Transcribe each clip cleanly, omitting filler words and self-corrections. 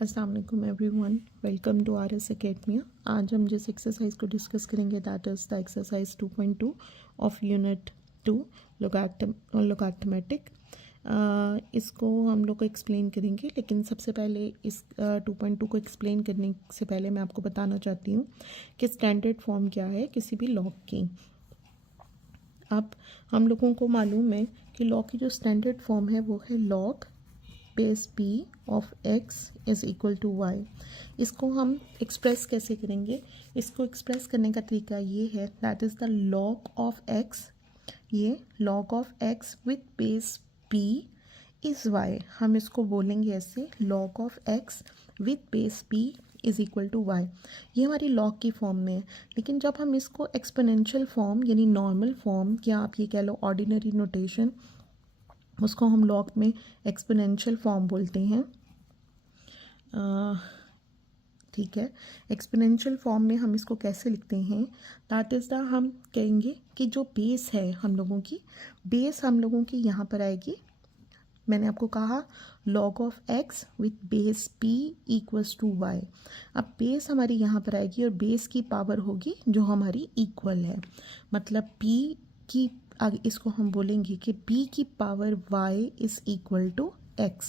अस्सलाम वालेकुम everyone, welcome to R S academia. आज हम जिस एक्सरसाइज को डिस्कस करेंगे that is the exercise 2.2 of unit 2 logarithmic. इसको हम लोग को एक्सप्लेन करेंगे, लेकिन सबसे पहले इस 2.2 को एक्सप्लेन करने से पहले मैं आपको बताना चाहती हूँ कि स्टैंडर्ड फॉर्म क्या है किसी भी लॉग की। अब हम लोगों को मालूम है कि लॉग की जो स्टैंडर्ड फॉर्म है वो है log base p of x is equal to y. इसको हम एक्सप्रेस कैसे करेंगे? इसको एक्सप्रेस करने का तरीका ये है that is the log of x, ये log of x with base p is y। हम इसको बोलेंगे ऐसे, log of x with base p is equal to y. ये हमारी लॉग की फॉर्म में है, लेकिन जब हम इसको एक्सपोनेंशियल फॉर्म यानी नॉर्मल फॉर्म, या आप ये कह लो ऑर्डिनरी नोटेशन, उसको हम लॉग में एक्सपोनेंशियल फॉर्म बोलते हैं। ठीक है, एक्सपोनेंशियल फॉर्म में हम इसको कैसे लिखते हैं? दैट इज़ द, हम कहेंगे कि जो बेस है हम लोगों की यहाँ पर आएगी। मैंने आपको कहा log of x with base p equals to y. अब बेस हमारी यहाँ पर आएगी और बेस की पावर होगी जो हमारी इक्वल है, मतलब p की, आगे इसको हम बोलेंगे कि p की power y is equal to x।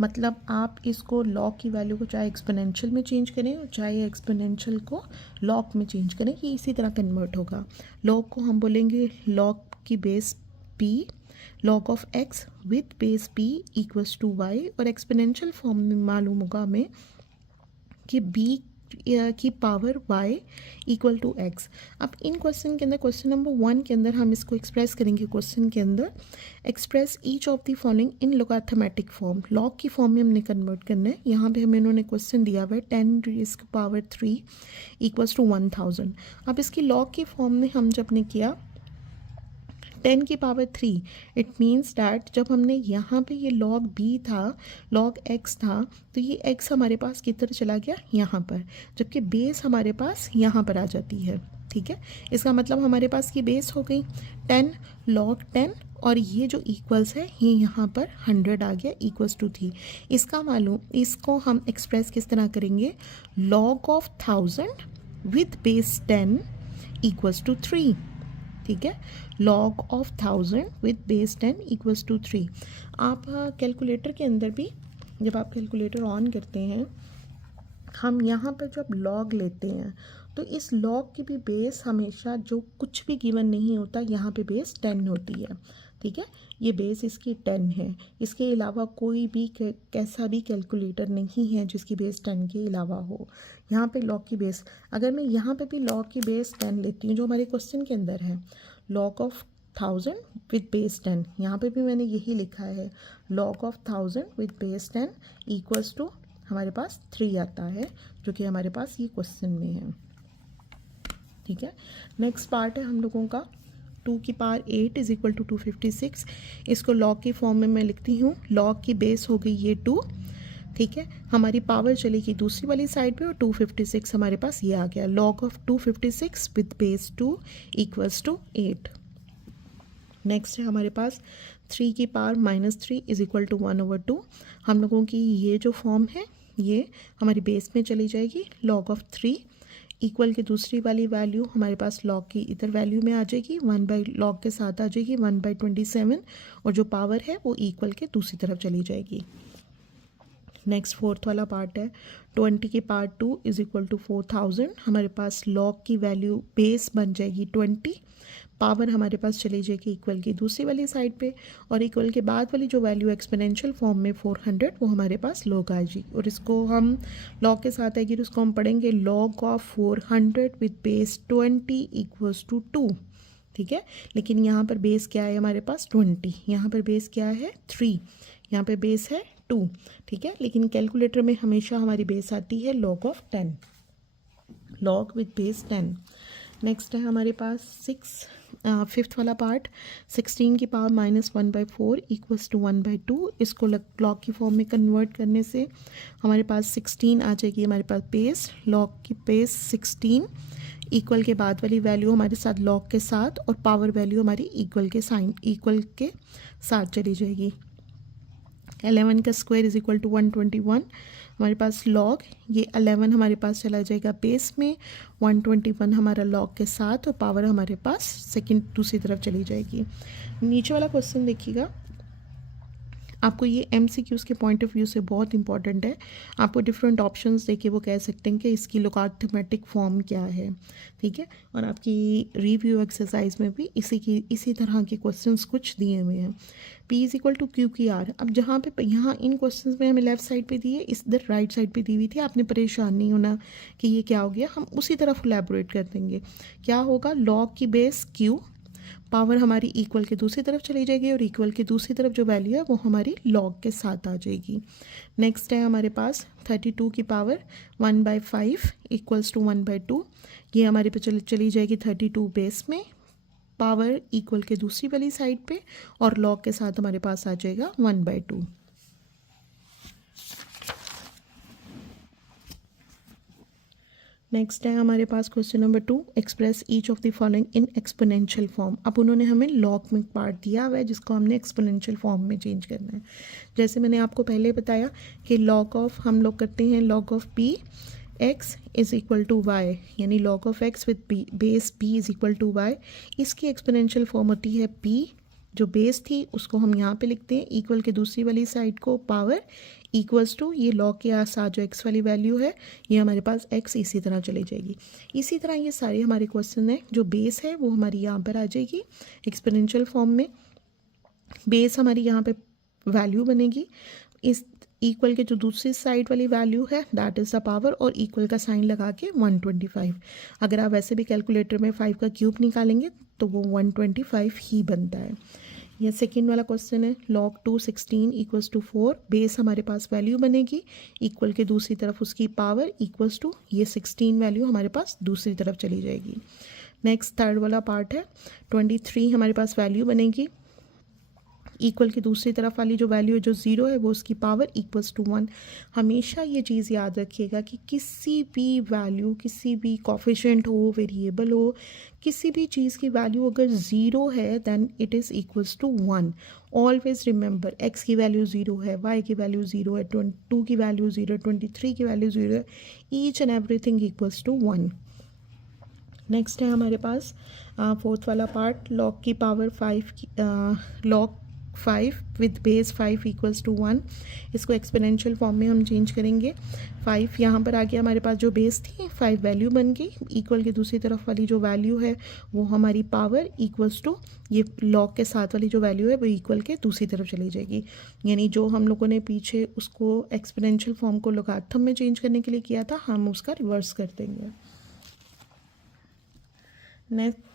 मतलब आप इसको लॉग की वैल्यू को चाहे एक्सपोनेंशियल में चेंज करें और चाहे एक्सपोनेंशियल को लॉग में चेंज करें, ये इसी तरह कन्वर्ट होगा। लॉग को हम बोलेंगे लॉग की base p, log of x with base p equals to y, और एक्सपोनेंशियल फॉर्म में मालूम होगा हमें कि b की power y equal to x। अब इन क्वेश्चन के अंदर, क्वेश्चन नंबर 1 के अंदर हम इसको एक्सप्रेस करेंगे। क्वेश्चन के अंदर express each of the following in logarithmic form, log की फॉर्म में हमने कन्वर्ट करना है। यहाँ पे हमें इन्होंने क्वेश्चन दिया हुआ है 10 रेज़ की पावर 3 इक्वल्स टू 1000। अब इसकी लॉग की फॉर्म में हम जब ने किया 10 की पावर 3, इट मीन्स डैट जब हमने यहाँ पे ये लॉग b था, लॉग x था, तो ये x हमारे पास किधर चला गया? यहाँ पर, जबकि बेस हमारे पास यहाँ पर आ जाती है। ठीक है, इसका मतलब हमारे पास की बेस हो गई 10 लॉग 10, और ये जो इक्वल्स है ये यहाँ पर 100 आ गया इक्वल्स टू 3। इसका मालूम, इसको हम एक्सप्रेस किस तरह करेंगे? Log of 1000 with base 10 equals to 3। ठीक है, log of 1000 with base 10 equals to 3। आप कैलकुलेटर के अंदर भी, जब आप कैलकुलेटर ऑन करते हैं, हम यहाँ पर जब लॉग लेते हैं तो इस लॉग की भी बेस हमेशा, जो कुछ भी गिवन नहीं होता, यहाँ पे बेस 10 होती है। ठीक है, ये बेस इसकी 10 है। इसके अलावा कोई भी कैसा भी कैलकुलेटर नहीं है जिसकी बेस 10 के अलावा हो। यहाँ पे लॉग की बेस, अगर मैं यहाँ पे भी लॉग की बेस 10 लेती हूँ जो हमारे क्वेश्चन के अंदर है, लॉग ऑफ 1000 विथ बेस 10, यहाँ पे भी मैंने यही लिखा है, log of 1000 with base 10 equals to हमारे पास 3 आता है, जो कि हमारे पास ये क्वेश्चन में है। ठीक है, नेक्स्ट पार्ट है हम लोगों का 2 की पावर 8 इज़ इक्वल टू 256। इसको लॉग की फॉर्म में मैं लिखती हूँ, लॉग की बेस हो गई ये 2। ठीक है, हमारी पावर चलेगी दूसरी वाली साइड पे और 256 हमारे पास ये आ गया, log of 256 with base 2 equals to 8। Next है हमारे पास 3 की पावर -3 इज़ इक्वल टू 1/2। हम लोगों की ये जो फॉर्म है ये हमारी बेस में चली जाएगी, लॉग ऑफ 3 इक्वल की दूसरी वाली वैल्यू हमारे पास लॉग की इधर वैल्यू में आ जाएगी, 1/log के साथ आ जाएगी 1/27, और जो पावर है वो इक्वल के दूसरी तरफ चली जाएगी। नेक्स्ट 4th वाला पार्ट है 20 की पावर 2 इज़ इक्वल टू 4000। हमारे पास लॉग की वैल्यू बेस बन जाएगी 20, पावर हमारे पास चली जाएगी इक्वल की दूसरी वाली साइड पे, और इक्वल के बाद वाली जो वैल्यू एक्सपोनेंशियल फॉर्म में 400, वो हमारे पास लॉग आएगी, और इसको हम लॉग के साथ आएगी तो उसको हम पढ़ेंगे log of 400 with base 20 equals to 2। ठीक है, लेकिन यहाँ पर बेस क्या है हमारे पास? 20। यहाँ पर बेस क्या है? 3। यहाँ पर बेस है 2। ठीक है, लेकिन कैलकुलेटर में हमेशा हमारी बेस आती है log of 10, log with base 10। Next है हमारे पास 5th वाला पार्ट 16 की पावर -1/4 इक्वल्स टू 1/2। इसको लॉग की फॉर्म में कन्वर्ट करने से हमारे पास 16 आ जाएगी हमारे पास बेस, लॉग की बेस 16, इक्वल के बाद वाली वैल्यू हमारे साथ लॉग के साथ, और पावर वैल्यू हमारी इक्वल के साथ चली जाएगी। 11 का स्क्वायर इज इक्वल टू 121। हमारे पास लॉग ये 11 हमारे पास चला जाएगा बेस में, 121 हमारा लॉग के साथ, और पावर हमारे पास सेकंड दूसरी तरफ चली जाएगी। नीचे वाला क्वेश्चन देखिएगा, आपको ये MCQs के पॉइंट ऑफ व्यू से बहुत इंपॉर्टेंट है। आपको डिफरेंट ऑप्शंस देके वो कह सकते हैं कि इसकी लोगारिथमेटिक फॉर्म क्या है, ठीक है। और आपकी रिव्यू एक्सरसाइज में भी इसी तरह के क्वेश्चंस कुछ दिए हुए हैं। P is equal to QQR। अब जहाँ पे यहाँ इन क्वेश्चंस में हमें लेफ्ट साइड पे दिए, इधर राइट साइड पे दी हुई थी, आपने परेशान नहीं होना कि ये क्या हो गया, हम उसी तरफ एलैबोरेट कर देंगे। क्या होगा, लॉग की बेस Q, पावर हमारी इक्वल के दूसरी तरफ चली जाएगी, और इक्वल के दूसरी तरफ जो वैल्यू है वो हमारी लॉग के साथ आ जाएगी। नेक्स्ट है हमारे पास 32 की पावर 1/5 इक्वल्स टू 1/2। ये हमारे पे चली जाएगी 32 बेस में, पावर इक्वल के दूसरी वाली साइड पे, और लॉग के साथ हमारे पास आ जाएगा 1/2। नेक्स्ट है हमारे पास question number 2, express each of the following in exponential form. अब उन्होंने हमें लॉग में पार्ट दिया हुआ है जिसको हमने एक्सपोनेंशियल फॉर्म में चेंज करना है। जैसे मैंने आपको पहले बताया कि लॉग ऑफ हम लोग करते हैं log of p x is equal to y, यानी log of x with base p is equal to y। इसकी एक्सपोनेंशियल फॉर्म होती है p, जो बेस थी उसको हम यहाँ पे लिखते हैं, इक्वल के दूसरी वाली साइड को पावर इक्वल्स टू ये लॉग के साथ जो x वाली वैल्यू है ये हमारे पास x इसी तरह चली जाएगी। इसी तरह ये सारे हमारे क्वेश्चन हैं, जो बेस है वो हमारी यहाँ पर आ जाएगी एक्सपोनेंशियल फॉर्म में। बेस हमारी यहाँ पे वैल्यू बनेगी, इस इक्वल के जो दूसरी साइड वाली वैल्यू है दैट इज़ द पावर, और इक्वल का साइन लगा के 125। अगर आप वैसे भी कैलकुलेटर में 5 का क्यूब निकालेंगे तो वो 125 ही बनता है। यह सेकेंड वाला क्वेश्चन है, log 2 16 इक्वल्स टू 4। बेस हमारे पास वैल्यू बनेगी, इक्वल के दूसरी तरफ उसकी पावर इक्वल्स टू ये 16 वैल्यू हमारे पास दूसरी तरफ चली जाएगी। नेक्स्ट थर्ड वाला पार्ट है, 23 हमारे पास वैल्यू बनेगी, इक्वल की दूसरी तरफ वाली जो वैल्यू है जो 0 है वो उसकी पावर इक्वल्स टू 1। हमेशा ये चीज़ याद रखिएगा कि किसी भी वैल्यू, किसी भी कोफिशिएंट हो, वेरिएबल हो, किसी भी चीज़ की वैल्यू अगर 0 है then it is equals to 1। Always remember, x की वैल्यू 0 है, y की वैल्यू 0 है, 22 की वैल्यू 0 है, 23 की वैल्यू 0 है, each and everything equals to 1। Next है हमारे पास फोर्थ वाला पार्ट, लॉग की power 5 log 5 with base 5 equals to 1। इसको एक्सपोनेंशियल फॉर्म में हम चेंज करेंगे। 5 यहाँ पर आगे हमारे पास जो बेस थी 5 वैल्यू बन गई, इक्वल की दूसरी तरफ वाली जो वैल्यू है वो हमारी पावर इक्वल्स टू ये लॉग के साथ वाली जो वैल्यू है वो इक्वल के दूसरी तरफ चली जाएगी। यानी जो हम लोगों ने पीछे उसको एक्सपोनेंशियल फॉर्म को लोगारिथम में चेंज करने के लिए किया था, हम उसका रिवर्स कर देंगे।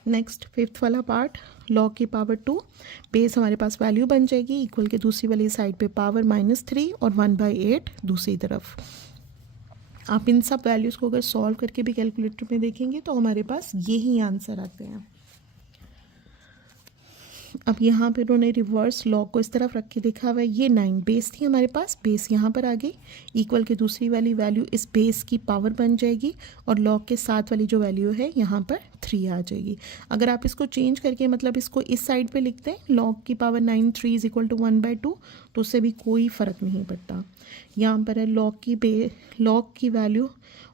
नेक्स्ट फिफ्थ वाला पार्ट, लॉग की पावर 2, बेस हमारे पास वैल्यू बन जाएगी, इक्वल के दूसरी वाली साइड पे पावर -3 और 1/8 दूसरी तरफ। आप इन सब वैल्यूज़ को अगर सॉल्व करके भी कैलकुलेटर में देखेंगे तो हमारे पास यही आंसर आते हैं। अब यहाँ पे उन्होंने रिवर्स लॉग को इस तरफ रख के देखा हुआ है, ये 9 बेस थी हमारे पास, बेस यहाँ पर आ गई, इक्वल के दूसरी वाली वैल्यू इस बेस की पावर बन जाएगी, और लॉग के साथ वाली जो वैल्यू है यहाँ पर 3 आ जाएगी। अगर आप इसको चेंज करके मतलब इसको इस साइड पे लिखते हैं, लॉग की पावर 9 3 इज इक्वल टू 1/2, तो उससे भी कोई फ़र्क नहीं पड़ता। यहाँ पर है लॉग की वैल्यू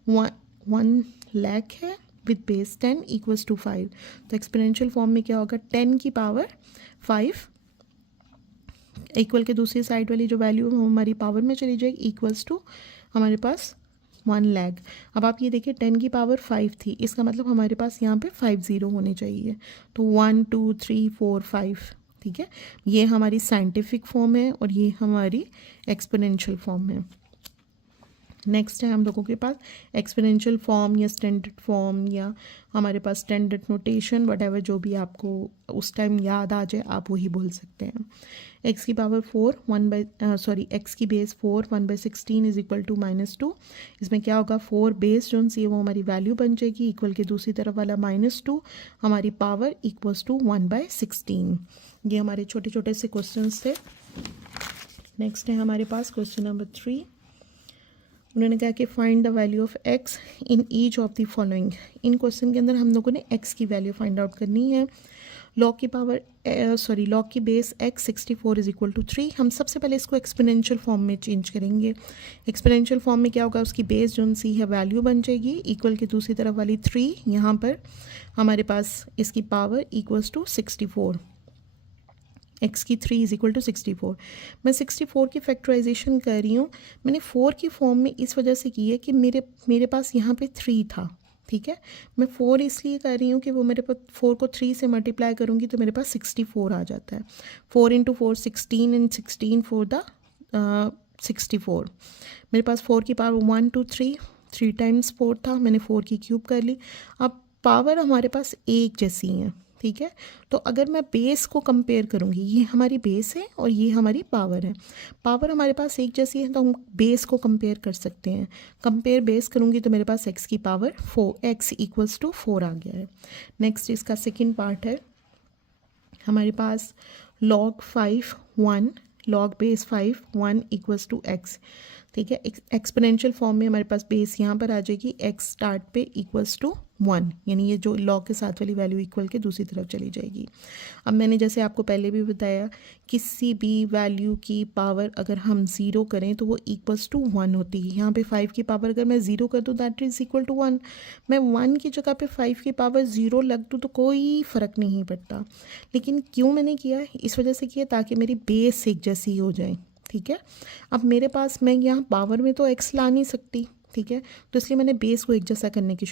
1 लाख है विद बेस 10 इक्वल्स टू 5। तो एक्सपोनेंशियल फॉर्म में क्या होगा, 10 की पावर 5 इक्वल के दूसरी साइड वाली जो वैल्यू है हमारी पावर में चली जाएगी, इक्वल्स टू हमारे पास 1 लाख। अब आप ये देखिए 10 की पावर 5 थी, इसका मतलब हमारे पास यहाँ पे 5 0 होने चाहिए, तो 1 2 3 4 5, ठीक है। ये हमारी साइंटिफिक फॉर्म है और ये हमारी एक्सपोनेंशियल फॉर्म है। नेक्स्ट है हम लोगों के पास एक्सपोनेंशियल फॉर्म या स्टैंडर्ड फॉर्म या हमारे पास स्टैंडर्ड नोटेशन, वटएवर जो भी आपको उस टाइम याद आ जाए आप वही बोल सकते हैं। x की पावर 4 x की बेस 4 1/16 इज इक्वल टू -2। इसमें क्या होगा, 4 बेस जो सी वो हमारी वैल्यू बन जाएगी, इक्वल के दूसरी तरफ वाला -2 हमारी पावर इक्वल्स टू 1/16। ये हमारे छोटे छोटे से क्वेश्चन थे। नेक्स्ट है हमारे पास क्वेश्चन नंबर 3। उन्होंने कहा कि find the value of x in each of the following. In question के अंदर हम लोगों ने x की वैल्यू फाइंड आउट करनी है। लॉग की पावर लॉग की base x 64 is equal to 3। हम सबसे पहले इसको एक्सपोनेंशियल फॉर्म में चेंज करेंगे। एक्सपोनेंशियल फॉर्म में क्या होगा, उसकी बेस जो सी है वैल्यू बन जाएगी, इक्वल की दूसरी तरफ वाली 3, यहाँ पर हमारे पास इसकी पावर इक्वल्स टू 64, x की 3 इज इक्वल टू 64। मैं 64 की फैक्टराइजेशन कर रही हूँ। मैंने 4 की फॉर्म में इस वजह से की है कि मेरे पास यहाँ पे 3 था, ठीक है। मैं 4 इसलिए कर रही हूँ कि वो मेरे पास 4 को 3 से मल्टीप्लाई करूँगी तो मेरे पास 64 आ जाता है। 4 इंटू 4 16 एंड 16 फॉर द 64। मेरे पास 4 की पावर 1 2 3 टाइम्स 4 था, मैंने 4 की क्यूब कर ली। अब पावर हमारे पास एक जैसी है, ठीक है। तो अगर मैं बेस को कंपेयर करूँगी, ये हमारी बेस है और ये हमारी पावर है। पावर हमारे पास एक जैसी है तो हम बेस को कंपेयर कर सकते हैं। कंपेयर बेस करूँगी तो मेरे पास x की पावर 4, x इक्वल्स टू 4 आ गया है। नेक्स्ट इसका सेकंड पार्ट है हमारे पास log 5 1, log base 5 1 equals to x, ठीक है। एक्सपोनेंशियल फॉर्म में हमारे पास बेस यहाँ पर आ जाएगी, x स्टार्ट पे इक्वल्स टू 1, यानी ये जो लॉग के साथ वाली वैल्यू इक्वल के दूसरी तरफ चली जाएगी। अब मैंने जैसे आपको पहले भी बताया, किसी भी वैल्यू की पावर अगर हम 0 करें तो वो इक्वल्स टू 1 होती है। यहाँ पे 5 की पावर अगर मैं 0 कर दूँ दैट इज़ इक्वल टू 1। मैं 1 की जगह पे 5 की पावर 0 लग दूँ तो कोई फ़र्क नहीं पड़ता। लेकिन क्यों मैंने किया, इस वजह से किया ताकि मेरी बेस एक जैसी हो जाए, ठीक है। अब मेरे पास, मैं यहाँ पावर में तो x ला नहीं सकती, ठीक है, तो इसलिए मैंने बेस को एक जैसा करने की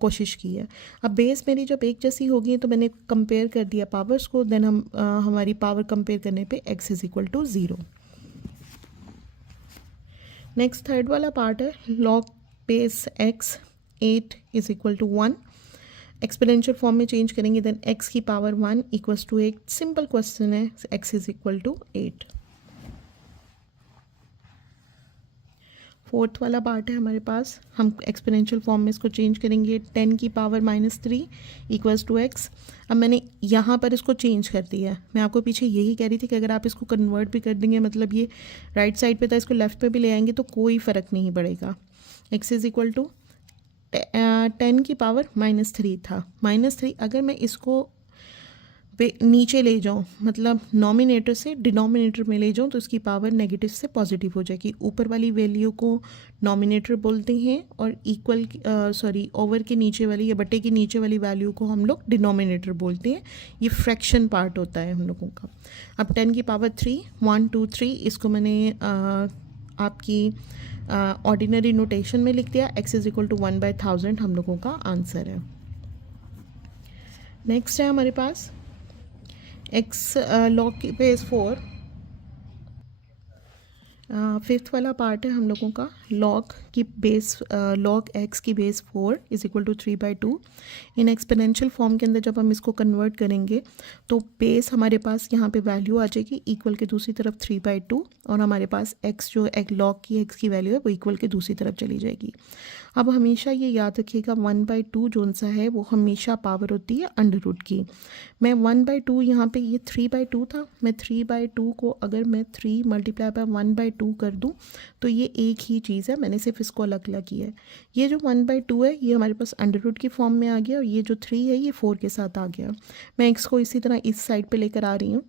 कोशिश की है। अब बेस मेरी जब एक जैसी होगी तो मैंने कंपेयर कर दिया पावर्स को, देन हमारी पावर कंपेयर करने पे x is equal to 0। Next third वाला पार्ट है log base x 8 is equal to 1। Exponential form में चेंज करेंगे, देन x की power 1 equals to 8। Simple question है, x is equal to 8। Fourth वाला पार्ट है हमारे पास, हम एक्सपोनेंशियल फॉर्म में इसको चेंज करेंगे, 10 की पावर -3 इक्वल्स टू x। अब मैंने यहाँ पर इसको चेंज कर दिया है। मैं आपको पीछे यही कह रही थी कि अगर आप इसको कन्वर्ट भी कर देंगे, मतलब ये राइट साइड पे था, इसको लेफ्ट पे भी ले आएंगे तो कोई फ़र्क नहीं पड़ेगा। x इज़ इक्वल टू 10 की पावर -3 था। -3 अगर मैं इसको नीचे ले जाऊँ, मतलब नॉमिनेटर से डिनोमिनेटर में ले जाऊँ, तो इसकी पावर नेगेटिव से पॉजिटिव हो जाएगी। ऊपर वाली वैल्यू को नॉमिनेटर बोलते हैं और ओवर के नीचे वाली या बटे के नीचे वाली वैल्यू को हम लोग डिनोमिनेटर बोलते हैं। ये फ्रैक्शन पार्ट होता है हम लोगों का। अब 10 की पावर 3 1 2 3, इसको मैंने आपकी ऑर्डिनरी नोटेशन में लिख दिया। x इज इक्वल टू 1/1000 हम लोगों का आंसर है। नेक्स्ट है हमारे पास x लॉग की बेस 4, फिफ्थ वाला पार्ट है हम लोगों का लॉग x की बेस 4 इज इक्वल टू 3/2। इन एक्सपोनेंशियल फॉर्म के अंदर जब हम इसको कन्वर्ट करेंगे तो बेस हमारे पास यहाँ पे वैल्यू आ जाएगी इक्वल के दूसरी तरफ 3/2, और हमारे पास x जो एक लॉग की x की वैल्यू है वो इक्वल के दूसरी तरफ चली जाएगी। अब हमेशा ये याद रखिएगा 1/2 जोन सा है वो हमेशा पावर होती है अंडर रूट की। मैं 1/2 यहाँ पे, ये 3/2 था, मैं 3/2 को अगर मैं 3 मल्टीप्लाई बाय 1/2 कर दूँ तो ये एक ही चीज़ है, मैंने सिर्फ इसको अलग अलग किया है। ये जो 1/2 है ये हमारे पास अंडर रूट की फॉर्म में आ गया, और ये जो 3 है ये 4 के साथ आ गया। मैं x को इसी तरह इस साइड पे लेकर आ रही हूँ।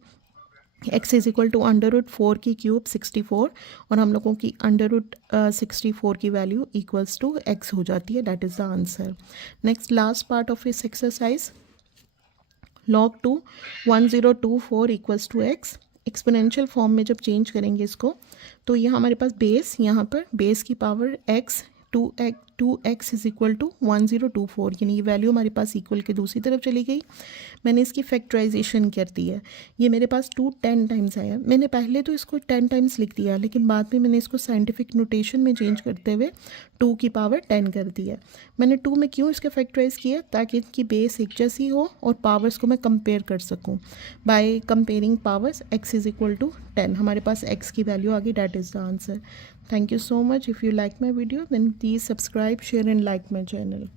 x इज इक्वल टू √4 की क्यूब 64, और हम लोगों की √64 की वैल्यू इक्वल्स टू x हो जाती है। That is the answer. Next last part of इस exercise, log 2 1024 equals to x। Exponential form में जब चेंज करेंगे इसको तो यहाँ हमारे पास बेस, यहाँ पर बेस की power x 2x is equal to 1024, यानी ये वैल्यू हमारे पास इक्वल के दूसरी तरफ चली गई। मैंने इसकी फैक्टराइजेशन कर दी है, ये मेरे पास 2 10 टाइम्स आया। मैंने पहले तो इसको 10 टाइम्स लिख दिया, लेकिन बाद में मैंने इसको साइंटिफिक नोटेशन में चेंज करते हुए 2 की पावर 10 कर दिया। मैंने 2 में क्यों इसका फैक्टराइज किया, ताकि इनकी बेस एक जैसी हो और पावर्स को मैं कंपेयर कर सकूँ। By comparing powers x is equal to 10 हमारे पास x की वैल्यू आ गई। That is the answer. Thank you so much. If you like my video, then please subscribe, share and like my channel.